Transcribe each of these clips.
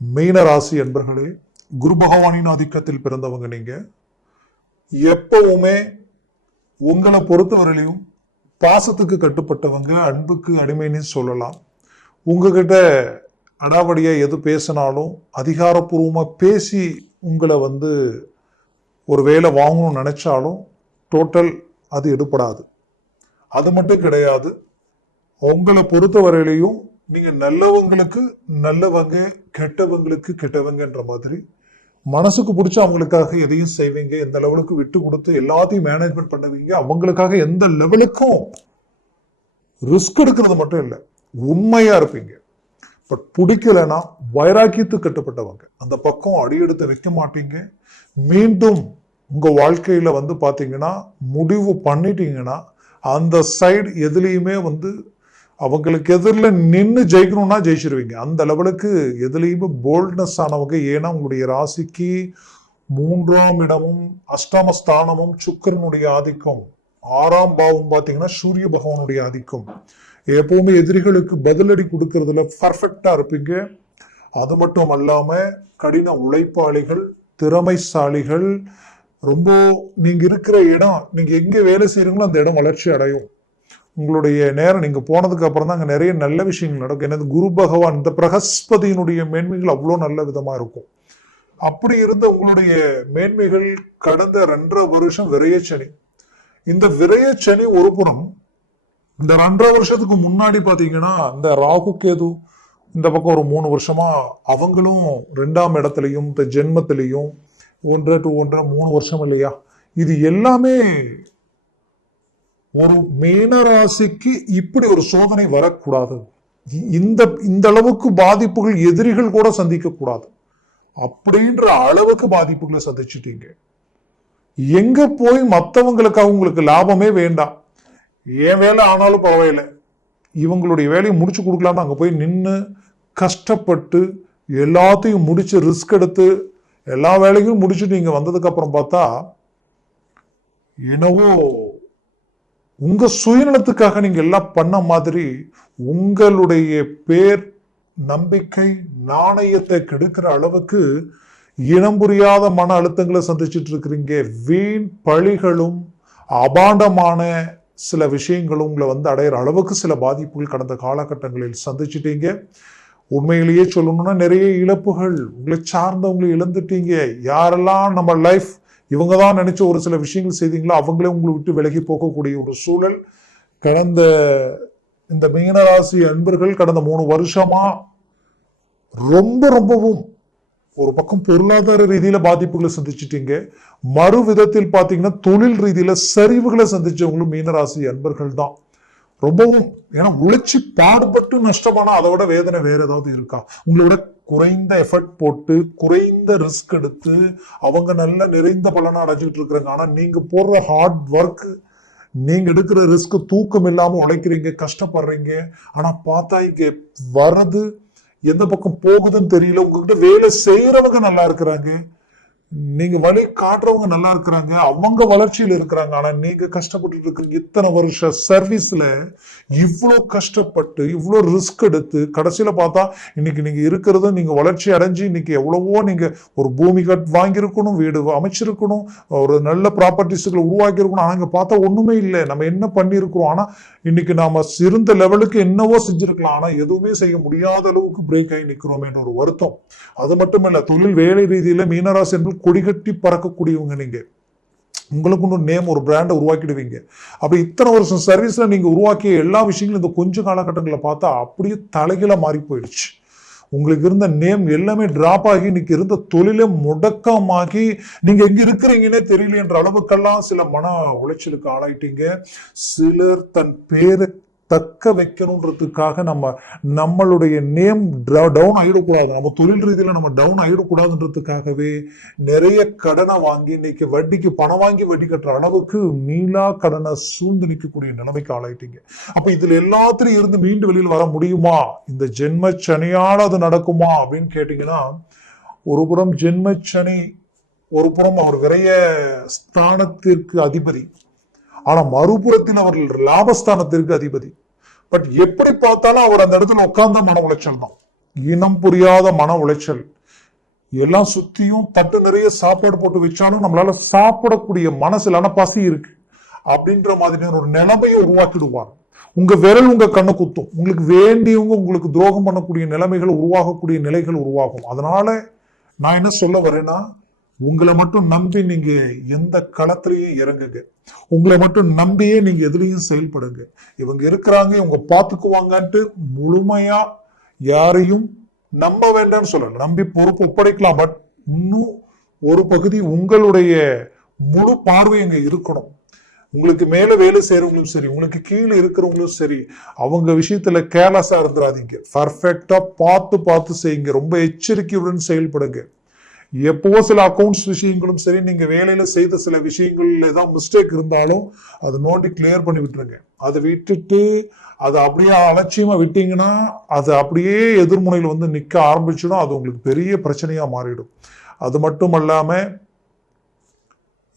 மீன ராசி என்பர்களே குரு பகவானின் ஆதிக்கத்தில் பிறந்தவங்க நீங்க. எப்பவுமே உங்களை பொறுத்தவரையிலையும் பாசத்துக்கு கட்டுப்பட்டவங்க அன்புக்கு அடிமைன்னு சொல்லலாம். உங்ககிட்ட அடாவடியா எது பேசினாலும் அதிகாரப்பூர்வமாக பேசி உங்களை வந்து ஒரு வேலை வாங்கணும்னு நினைச்சாலும் டோட்டல் அது எடுப்படாது அது மட்டும் கிடையாது. உங்களை பொறுத்தவரையிலையும் நீங்க நல்லவங்களுக்கு நல்லவங்க கெட்டவங்களுக்கு கெட்டவங்கன்ற மாதிரி மனசுக்கு பிடிச்ச அவங்களுக்காக எதையும் செய்வீங்க எந்த லெவலுக்கு விட்டு கொடுத்து எல்லாத்தையும் மேனேஜ்மெண்ட் பண்ணுவீங்க அவங்களுக்காக எந்த லெவலுக்கும் ரிஸ்க் எடுக்கிறது மட்டும் இல்லை உண்மையா இருப்பீங்க. பட் பிடிக்கலைன்னா வைராக்கியத்து கட்டுப்பட்டவங்க. அந்த பக்கம் அடி எடுத்து வைக்க மாட்டீங்க. மீண்டும் உங்க வாழ்க்கையில வந்து பாத்தீங்கன்னா முடிவு பண்ணிட்டீங்கன்னா அந்த சைடு எதுலேயுமே வந்து அவங்களுக்கு எதிரில் நின்று ஜெயிக்கணும்னா ஜெயிச்சிருவீங்க. அந்த லெவலுக்கு எதுலேயுமே போல்ட்னஸ் ஆனவங்க ஏன்னா உங்களுடைய ராசிக்கு மூன்றாம் இடமும் அஷ்டம ஸ்தானமும் ஆதிக்கம். ஆறாம் பாவம் பார்த்தீங்கன்னா சூரிய பகவானுடைய ஆதிக்கம். எப்பவுமே எதிரிகளுக்கு பதிலடி கொடுக்கறதுல பர்ஃபெக்டாக இருப்பீங்க. அது மட்டும் அல்லாமல் கடின உழைப்பாளிகள் திறமைசாலிகள் ரொம்ப நீங்கள் இருக்கிற இடம் நீங்கள் எங்கே வேலை செய்கிறீங்களோ அந்த இடம் வளர்ச்சி அடையும். உங்களுடைய நேரம் நீங்கள் போனதுக்கு அப்புறம் தான் அங்கே நிறைய நல்ல விஷயங்கள் நடக்கும். எனது குரு பகவான் இந்த பிரகஸ்பதியினுடைய மேன்மைகள் அவ்வளோ நல்ல விதமாக இருக்கும். அப்படி இருந்த உங்களுடைய மேன்மைகள் கடந்த ரெண்டரை வருஷம் விரையச்சனி இந்த விரையச்சனி ஒரு புறம் இந்த ரெண்டரை வருஷத்துக்கு முன்னாடி பார்த்தீங்கன்னா இந்த ராகு கேது இந்த பக்கம் ஒரு மூணு வருஷமா அவங்களும் ரெண்டாம் இடத்துலையும் இந்த ஜென்மத்திலையும் ஒன்றரை டு ஒன்றரை மூணு வருஷம் இல்லையா? இது எல்லாமே ஒரு மீனராசிக்கு இப்படி ஒரு சோதனை வரக்கூடாது. இந்த இந்த அளவுக்கு பாதிப்புகள் எதிரிகள் கூட சந்திக்க கூடாது அப்படின்ற அளவுக்கு பாதிப்புகளை சந்திச்சிட்டீங்க. எங்க போய் மற்றவங்களுக்காக உங்களுக்கு லாபமே வேண்டாம். என் வேலை ஆனாலும் பரவாயில்லை. இவங்களுடைய வேலையை முடிச்சு கொடுக்கலாம்னு அங்கே போய் நின்று கஷ்டப்பட்டு எல்லாத்தையும் முடிச்சு ரிஸ்க் எடுத்து எல்லா வேலையும் முடிச்சுட்டு நீங்கள் வந்ததுக்கு அப்புறம் பார்த்தா என்னவோ உங்கள் சுயநலத்துக்காக நீங்கள் எல்லாம் பண்ண மாதிரி உங்களுடைய பேர் நம்பிக்கை நாணயத்தை கெடுக்கிற அளவுக்கு இனம் புரியாத மன அழுத்தங்களை சந்திச்சுட்டு இருக்கிறீங்க. வீண் பழிகளும் அபாண்டமான சில விஷயங்களும் உங்களை வந்து அடையிற அளவுக்கு சில பாதிப்புகள் கடந்த காலகட்டங்களில் சந்திச்சிட்டீங்க. உண்மையிலேயே சொல்லணும்னா நிறைய இழப்புகள். உங்களை சார்ந்தவங்களை இழந்துட்டீங்க. யாரெல்லாம் நம்ம லைஃப் இவங்க தான் நினைச்ச ஒரு சில விஷயங்கள் செய்தீங்களோ? அவங்களே உங்களை விட்டு விலகி போகக்கூடிய ஒரு சூழல். கடந்த இந்த மீனராசி அன்பர்கள் கடந்த மூணு வருஷமா ரொம்ப ரொம்பவும் ஒரு பக்கம் பொருளாதார ரீதியில பாதிப்புகளை சந்திச்சிட்டீங்க. மறு விதத்தில் பாத்தீங்கன்னா தொழில் ரீதியில சரிவுகளை சந்திச்சவங்களும் மீனராசி அன்பர்கள் தான். ரொம்பவும் ஏன்னா உழைச்சி பாடுபட்டு நஷ்டமானா அதை விட வேதனை வேற ஏதாவது இருக்கா? உங்களை விட குறைந்த எஃபர்ட் போட்டு குறைந்த ரிஸ்க் எடுத்து அவங்க நல்ல நிறைந்த பலனை அடைஞ்சிக்கிட்டு இருக்கிறாங்க. ஆனால் நீங்கள் போடுற ஹார்ட் ஒர்க் நீங்கள் எடுக்கிற ரிஸ்க் தூக்கம் இல்லாமல் உழைக்கிறீங்க கஷ்டப்படுறீங்க. ஆனால் பார்த்தா இங்கே வர்றது எந்த பக்கம் போகுதுன்னு தெரியல. உங்ககிட்ட வேலை செய்கிறவங்க நல்லா இருக்கிறாங்க. நீங்க வழி காட்டுறவங்க நல்லா இருக்கிறாங்க அவங்க வளர்ச்சியில இருக்கிறாங்க ஆனா நீங்க கஷ்டப்பட்டு இருக்கிற இத்தனை வருஷ சர்வீஸ்ல இவ்வளோ கஷ்டப்பட்டு இவ்வளோ ரிஸ்க் எடுத்து கடைசியில பார்த்தா இன்னைக்கு நீங்க இருக்கிறதும் நீங்க வளர்ச்சி அடைஞ்சு இன்னைக்கு எவ்வளவோ நீங்க ஒரு பூமி கட் வாங்கியிருக்கணும் வீடு அமைச்சிருக்கணும் ஒரு நல்ல ப்ராப்பர்ட்டிஸ்களை உருவாக்கியிருக்கணும். ஆனா இங்க பார்த்தா ஒண்ணுமே இல்லை. நம்ம என்ன பண்ணியிருக்கிறோம்? ஆனா இன்னைக்கு நாம சிறந்த லெவலுக்கு என்னவோ செஞ்சிருக்கலாம். ஆனா எதுவுமே செய்ய முடியாத அளவுக்கு பிரேக் ஆகி நிக்கிறோமேன்ற ஒரு வருத்தம். அது மட்டும் இல்ல தொழில் வேலை ரீதியில மீனராசி என்பது கொடிகட்டி பறக்கக்கூடியவங்க நீங்கள் உங்களுக்கு ஒன்று நேம் ஒரு பிராண்டை உருவாக்கிடுவீங்க. அப்படி இத்தனை வருஷம் சர்வீஸில் நீங்கள் உருவாக்கிய எல்லா விஷயங்களும் இந்த கொஞ்சம் காலகட்டங்களில் பார்த்தா அப்படியே தலைகீழ மாறி போயிடுச்சு உங்களுக்கு இருந்த நேம் எல்லாமே டிராப் ஆகி இன்னைக்கு இருந்த தொழிலே முடக்கமாகி நீங்கள் எங்கே இருக்கிறீங்கன்னே தெரியலன்ற அளவுக்கெல்லாம் சில மன உளைச்சலுக்கு ஆளாயிட்டீங்க. சிலர் தன் பேரை தக்க வைக்கணுன்றதுக்காக நம்ம நம்மளுடைய நேம் டவுன் ஆகிடக்கூடாது நம்ம தொழில் ரீதியில் நம்ம டவுன் ஆயிடக்கூடாதுன்றதுக்காகவே நிறைய கடனை வாங்கி இன்னைக்கு வட்டிக்கு பணம் வாங்கி வட்டி கட்டுற அளவுக்கு மீளா கடனை சூழ்ந்து நிற்கக்கூடிய நிலைமைக்கு ஆளாயிட்டீங்க. அப்போ இதில் எல்லாத்திலையும் இருந்து மீண்டு வெளியில் வர முடியுமா? இந்த ஜென்ம அது நடக்குமா? அப்படின்னு கேட்டீங்கன்னா ஒரு புறம் ஜென்ம சனி ஒரு புறம் அவர் விரைய ஸ்தானத்திற்கு அதிபதி ஆனா மறுபுறத்தில் அவர்கள் லாபஸ்தானத்திற்கு அதிபதி. பட் எப்படி பார்த்தாலும் அவர் அந்த இடத்துல உட்கார்ந்த மன உளைச்சல் தான். இனம் புரியாத மன உளைச்சல். எல்லாம் சுத்தியும் தட்டு நிறைய சாப்பாடு போட்டு வச்சாலும் நம்மளால சாப்பிடக்கூடிய மனசு பசி இருக்கு. அப்படின்ற மாதிரியான ஒரு நிலைமையை உருவாக்கிடுவார். உங்க விரல் உங்க கண்ணை குத்தும். உங்களுக்கு வேண்டியவங்க உங்களுக்கு துரோகம் பண்ணக்கூடிய நிலைமைகள் உருவாகக்கூடிய நிலைகள் உருவாகும். அதனால நான் என்ன சொல்ல வரேன்னா உங்களை மட்டும் நம்பி நீங்க எந்த களத்திலையும் இறங்குங்க. உங்களை மட்டும் நம்பியே நீங்க எதுலையும் செயல்படுங்க. இவங்க இருக்கிறாங்க இவங்க பார்த்துக்குவாங்கன்ட்டு முழுமையா யாரையும் நம்ப வேண்டாம்னு சொல்லல. நம்பி பொறுப்பு ஒப்படைக்கலாம். பட் இன்னும் ஒரு பகுதி உங்களுடைய முழு பார்வை இங்க இருக்கணும். உங்களுக்கு மேல வேலை செய்யறவங்களும் சரி உங்களுக்கு கீழே இருக்கிறவங்களும் சரி அவங்க விஷயத்துல கேர்லெஸ்ஸா இருந்துடாதீங்க பர்ஃபெக்டா பார்த்து பார்த்து செய்யுங்க. ரொம்ப எச்சரிக்கையுடன் செயல்படுங்க. எப்போ சில அக்கௌண்ட்ஸ் விஷயங்களும் சரி நீங்க வேலையில செய்த சில விஷயங்கள்ல ஏதாவது மிஸ்டேக் இருந்தாலும் அதை நோண்டி கிளியர் பண்ணி விட்டுருங்க. அதை விட்டுட்டு அதை அப்படியே அலட்சியமா விட்டீங்கன்னா அது அப்படியே எதிர்முனையில் வந்து நிக்க ஆரம்பிச்சிடும். அது உங்களுக்கு பெரிய பிரச்சனையா மாறிடும். அது மட்டும் அல்லாம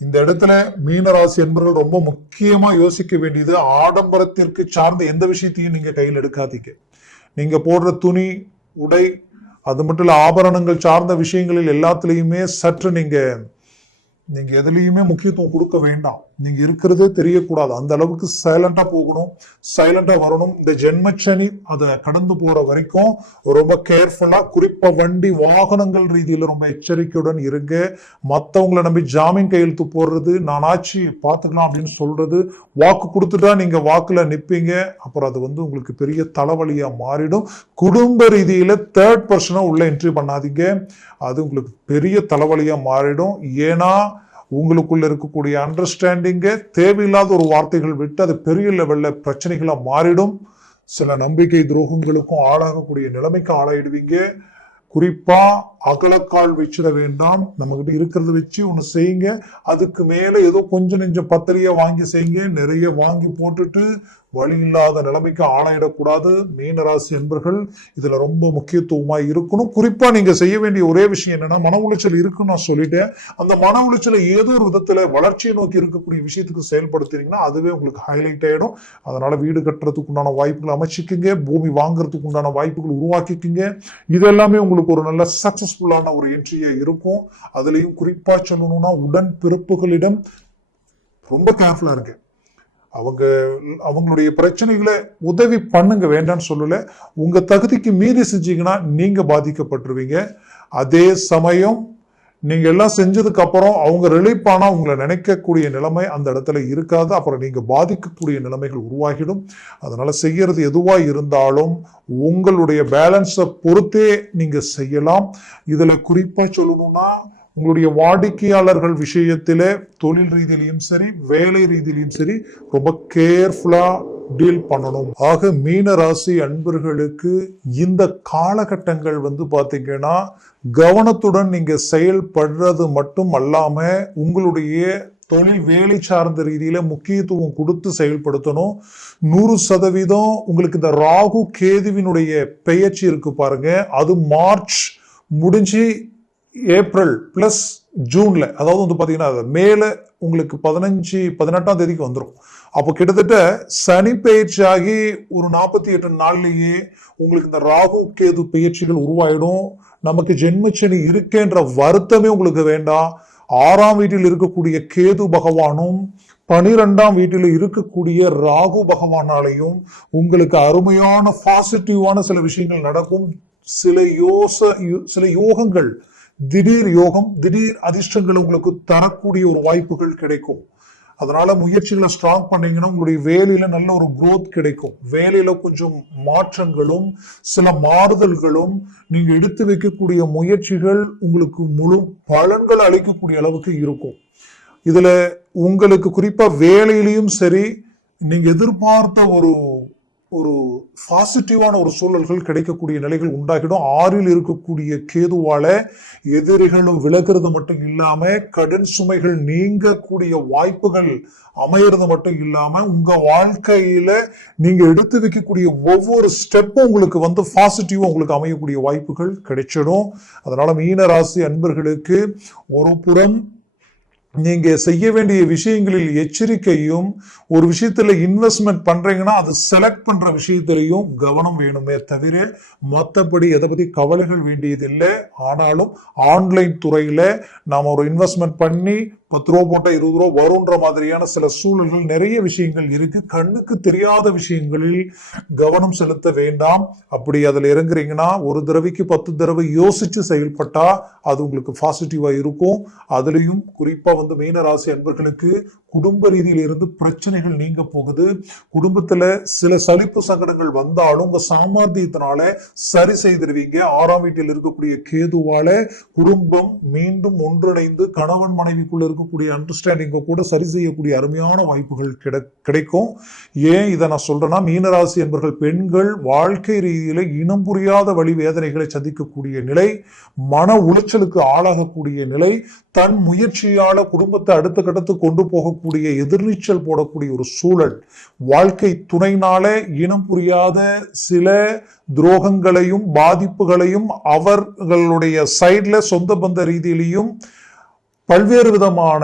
இந்த இடத்துல மீனராசி என்பவர்கள் ரொம்ப முக்கியமா யோசிக்க வேண்டியது ஆடம்பரத்திற்கு சார்ந்த எந்த விஷயத்தையும் நீங்க கையில் எடுக்காதீங்க. நீங்க போடுற துணி உடை அது மட்டும் இல்லை ஆபரணங்கள் சார்ந்த விஷயங்களில் எல்லாத்துலேயுமே சற்று நீங்கள் நீங்கள் எதுலேயுமே முக்கியத்துவம் கொடுக்க வேண்டாம். நீங்க இருக்கிறதே தெரியக்கூடாது. அந்த அளவுக்கு சைலண்டா போகணும். சைலண்டா வரணும். இந்த ஜென்மச்சனி அதை கடந்து போற வரைக்கும் ரொம்ப கேர்ஃபுல்லா குறிப்பா வண்டி வாகனங்கள் ரீதியில ரொம்ப எச்சரிக்கையுடன் இருங்க. மற்றவங்களை நம்பி ஜாமீன் கையெழுத்து போடுறது நானாச்சு பார்த்துக்கலாம் அப்படின்னு சொல்றது வாக்கு கொடுத்துட்டா நீங்க வாக்குல நிப்பீங்க. அப்புறம் அது வந்து உங்களுக்கு பெரிய தலைவலியா மாறிடும். குடும்ப ரீதியில தேர்ட் பர்சனாக உள்ள என்ட்ரி பண்ணாதீங்க. அது உங்களுக்கு பெரிய தலைவலியா மாறிடும். ஏன்னா உங்களுக்குள்ள இருக்கக்கூடிய அண்டர்ஸ்டாண்டிங்கே தேவையில்லாத ஒரு வார்த்தைகள் விட்டு அது பெரிய லெவலில் பிரச்சனைகளாக மாறிடும். சில நம்பிக்கை துரோகங்களுக்கும் ஆளாகக்கூடிய நிலைமைக்கு ஆளாயிடுவீங்க. குறிப்பாக அகலக்கால் வச்சிட வேண்டாம். நம்மகிட்ட இருக்கிறத வச்சு ஒன்று செய்யுங்க. அதுக்கு மேலே ஏதோ கொஞ்சம் நெஞ்சம் பத்திரியா வாங்கி செய்யுங்க. நிறைய வாங்கி போட்டுட்டு வழி இல்லாத நிலைமைக்கு ஆளாயிடக்கூடாது. மீனராசி என்பர்கள் இதில் ரொம்ப முக்கியத்துவமாக இருக்கணும். குறிப்பாக நீங்கள் செய்ய வேண்டிய ஒரே விஷயம் என்னென்னா மன உளைச்சல் இருக்குன்னு நான் சொல்லிட்டேன். அந்த மன உளைச்சலை ஏதோ ஒரு விதத்தில் வளர்ச்சியை நோக்கி இருக்கக்கூடிய விஷயத்துக்கு செயல்படுத்தினீங்கன்னா அதுவே உங்களுக்கு ஹைலைட் ஆகிடும் அதனால் வீடு கட்டுறதுக்கு உண்டான வாய்ப்புகள் அமைச்சிக்குங்க. பூமி வாங்குறதுக்கு உண்டான வாய்ப்புகள் உருவாக்கிக்குங்க. இது எல்லாமே உங்களுக்கு ஒரு நல்ல சக்ஸஸ் யூஸ்ஃபுல்லான ஒரு என்ட்ரியா இருக்கும். அதுலயும் குறிப்பா சொல்லணும்னா உடன் பிறப்புகளிடம் ரொம்ப கேர்ஃபுல்லா இருக்கு அவங்க அவங்களுடைய பிரச்சனைகளை உதவி பண்ணுங்க வேண்டாம்னு சொல்லலை. உங்க தகுதிக்கு மீறி செஞ்சீங்கன்னா நீங்க பாதிக்கப்பட்டுருவீங்க. அதே சமயம் நீங்கள் எல்லாம் செஞ்சதுக்கு அப்புறம் அவங்க ரிலீப் உங்களை நினைக்கக்கூடிய நிலைமை அந்த இடத்துல இருக்காது. அப்புறம் நீங்கள் பாதிக்கக்கூடிய நிலைமைகள் உருவாகிடும். அதனால் செய்கிறது எதுவாக இருந்தாலும் உங்களுடைய பேலன்ஸை பொறுத்தே நீங்கள் செய்யலாம். இதில் குறிப்பாக சொல்லணும்னா உங்களுடைய வாடிக்கையாளர்கள் விஷயத்திலே தொழில் ரீதியிலையும் சரி வேலை ரீதியிலையும் சரி ரொம்ப கேர்ஃபுல்லா டீல் பண்ணணும். ஆக மீன ராசி அன்பர்களுக்கு இந்த காலகட்டங்கள் வந்து பாத்தீங்கன்னா கவனத்துடன் நீங்க செயல்படுறது மட்டும் அல்லாம உங்களுடைய தொழில் வேலை சார்ந்த ரீதியில முக்கியத்துவம் கொடுத்து செயல்படுத்தணும். நூறு சதவீதம் உங்களுக்கு இந்த ராகு கேதுவினுடைய பெயர்ச்சி இருக்கு பாருங்க. அது மார்ச் முடிஞ்சு ஏப்ரல் ப்ளஸ் ஜூனில் அதாவது வந்து பார்த்தீங்கன்னா அது மேலே உங்களுக்கு பதினஞ்சு பதினெட்டாம் தேதிக்கு வந்துடும் அப்போ கிட்டத்தட்ட சனி பயிற்சியாகி ஒரு நாற்பத்தி எட்டு நாள்லேயே உங்களுக்கு இந்த ராகு கேது பயிற்சிகள் உருவாயிடும். நமக்கு ஜென்மச்சனி இருக்கேன்ற வருத்தமே உங்களுக்கு வேண்டாம். ஆறாம் வீட்டில் இருக்கக்கூடிய கேது பகவானும் பனிரெண்டாம் வீட்டில் இருக்கக்கூடிய ராகு பகவானாலையும் உங்களுக்கு அருமையான பாசிட்டிவான சில விஷயங்கள் நடக்கும். சில யோச சில யோகங்கள் திடீர் யோகம் திடீர் அதிர்ஷ்டங்கள் உங்களுக்கு தரக்கூடிய ஒரு வாய்ப்புகள் கிடைக்கும். அதனால முயற்சிகளை ஸ்ட்ராங் பண்ணீங்கன்னா உங்களுடைய வேலையில நல்ல ஒரு குரோத் கிடைக்கும். வேலையில கொஞ்சம் மாற்றங்களும் சில மாறுதல்களும் நீங்க எடுத்து வைக்கக்கூடிய முயற்சிகள் உங்களுக்கு முழு பலன்கள் அளிக்கக்கூடிய அளவுக்கு இருக்கும். இதுல உங்களுக்கு குறிப்பா வேலையிலையும் சரி நீங்க எதிர்பார்த்த ஒரு ஒரு பாசிட்டிவான ஒரு சூழல்கள் கிடைக்கக்கூடிய நிலைகள் உண்டாகிடும். ஆறில் இருக்கக்கூடிய கேதுவால எதிரிகளும் விலகிறது மட்டும் இல்லாம கடன் சுமைகள் நீங்கக்கூடிய வாய்ப்புகள் அமையறது மட்டும் இல்லாம உங்க வாழ்க்கையில நீங்க எடுத்து வைக்கக்கூடிய ஒவ்வொரு ஸ்டெப்பும் உங்களுக்கு வந்து பாசிட்டிவா உங்களுக்கு அமையக்கூடிய வாய்ப்புகள் கிடைச்சிடும். அதனால மீன ராசி அன்பர்களுக்கு ஒரு புறம் நீங்கள் செய்ய வேண்டிய விஷயங்களில் எச்சரிக்கையும் ஒரு விஷயத்தில் இன்வெஸ்ட்மெண்ட் பண்ணுறீங்கன்னா அது செலக்ட் பண்ணுற விஷயத்திலையும் கவனம் வேணுமே தவிர மற்றபடி எதை பற்றி கவலைகள் வேண்டியதில்லை. ஆனாலும் ஆன்லைன் துறையில் நாம் ஒரு இன்வெஸ்ட்மெண்ட் பண்ணி பத்து ரூபா போட்டால் இருபது ரூபா வரும்ன்ற மாதிரியான சில சூழல்கள் நிறைய விஷயங்கள் இருக்கு. கண்ணுக்கு தெரியாத விஷயங்களில் கவனம் செலுத்த வேண்டாம். அப்படி அதில் இறங்குறீங்கன்னா ஒரு தடவைக்கு பத்து தடவை யோசிச்சு செயல்பட்டா அது உங்களுக்கு பாசிட்டிவாக இருக்கும். அதுலயும் குறிப்பா வந்து மீன ராசி அன்பர்களுக்கு குடும்ப ரீதியில் இருந்து பிரச்சனைகள் நீங்க போகுது. குடும்பத்துல சில சலிப்பு சங்கடங்கள் வந்தாலும் உங்க சாமர்த்தியத்தினால சரி செய்திருவீங்க. ஆறாம் வீட்டில் இருக்கக்கூடிய கேதுவால குடும்பம் மீண்டும் ஒன்றிணைந்து கணவன் மனைவிக்குள்ள இருக்கும் இருக்கக்கூடிய அண்டர்ஸ்டாண்டிங்க கூட சரி செய்யக்கூடிய அருமையான வாய்ப்புகள் கிடை- கிடைக்கும். ஏன் இதை நான் சொல்றேன்னா மீனராசி என்பர்கள் பெண்கள் வாழ்க்கை ரீதியில இனம் புரியாத வழி வேதனைகளை சந்திக்கக்கூடிய நிலை மன உளைச்சலுக்கு ஆளாகக்கூடிய நிலை தன் முயற்சியால் குடும்பத்தை அடுத்த கட்டத்துக்கு கொண்டு போகக்கூடிய எதிர்நீச்சல் போடக்கூடிய ஒரு சூழல் வாழ்க்கை துணைனால இனம் புரியாத சில துரோகங்களையும் பாதிப்புகளையும் அவர்களுடைய சைடில் சொந்த பந்த ரீதியிலையும் பல்வேறு விதமான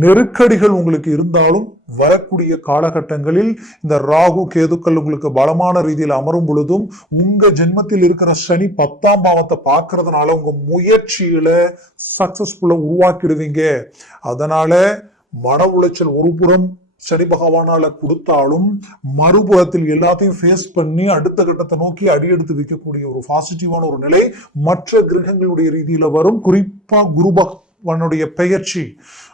நெருக்கடிகள் உங்களுக்கு இருந்தாலும் வரக்கூடிய காலகட்டங்களில் இந்த ராகு கேதுக்கள் உங்களுக்கு பலமான ரீதியில் அமரும் பொழுதும் உங்க ஜென்மத்தில் இருக்கிற சனி பத்தாம் பாவத்தை பார்க்கறதுனால உங்க முயற்சியில சக்சஸ்ஃபுல்லா உருவாக்கிடுவீங்க. அதனால மன உளைச்சல் ஒரு புறம் சனி பகவானால கொடுத்தாலும் மறுபுறத்தில் எல்லாத்தையும் ஃபேஸ் பண்ணி அடுத்த கட்டத்தை நோக்கி அடியெடுத்து வைக்கக்கூடிய ஒரு பாசிட்டிவான ஒரு நிலை மற்ற கிரகங்களுடைய ரீதியில வரும். குறிப்பா குரு பகவானுடைய பெயர்ச்சி.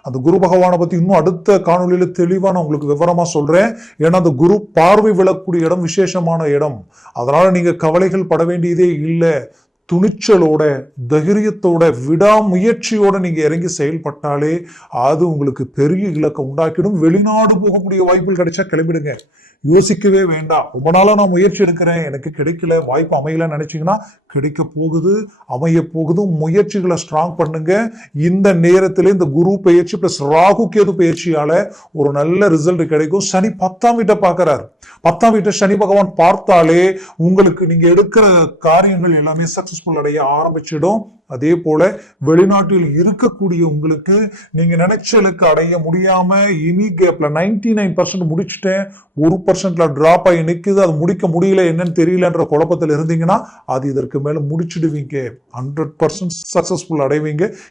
அந்த குரு பகவானை பற்றி இன்னும் அடுத்த காணொளியில தெளிவாக நான் உங்களுக்கு விவரமாக சொல்கிறேன் ஏன்னா அந்த குரு பார்வை விழக்கூடிய இடம் விசேஷமான இடம். அதனால் நீங்கள் கவலைகள் பட வேண்டியதே இல்லை. துணிச்சலோட தைரியத்தோட விடாமுயற்சியோட நீங்க இறங்கி செயல்பட்டாலே அது உங்களுக்கு பெரிய இலக்கை உண்டாக்கிடும். வெளிநாடு போகக்கூடிய வாய்ப்புகள் கிடைச்சா கிளம்பிடுங்க. யோசிக்கவே வேண்டாம். ரொம்ப நாளாக நான் முயற்சி எடுக்கிறேன். எனக்கு கிடைக்கல. வாய்ப்பு அமையலன்னு நினைச்சீங்கன்னா கிடைக்க போகுது அமைய போகுது. முயற்சிகளை ஸ்ட்ராங் பண்ணுங்க. இந்த நேரத்தில் இந்த குரு பயிற்சி பிளஸ் ராகு கேது பயிற்சியால ஒரு நல்ல ரிசல்ட் கிடைக்கும். சனி பத்தாம் வீட்டை பார்க்குறாரு. பத்தாம் வீட்டை சனி பகவான் பார்த்தாலே உங்களுக்கு நீங்க எடுக்கிற காரியங்கள் எல்லாமே சக்சஸ்ஃபுல் அடைய ஆரம்பிச்சிடும். அதே போல வெளிநாட்டில் இருக்கக்கூடிய உங்களுக்கு நீங்க நினைச்சலுக்கு அடைய முடியாம இனி கேப்ல நைன்டி நைன் பர்சன்ட் முடிச்சுட்டேன் ஒரு பர்சன்ட்ல டிராப் ஆகி நிற்குது அது முடிக்க முடியல என்னன்னு தெரியலன்ற குழப்பத்தில் இருந்தீங்கன்னா அது இதற்கு மேல முடிச்சிடுவீங்க. ஹண்ட்ரட் பர்சன்ட் சக்சஸ்ஃபுல் அடைவீங்க.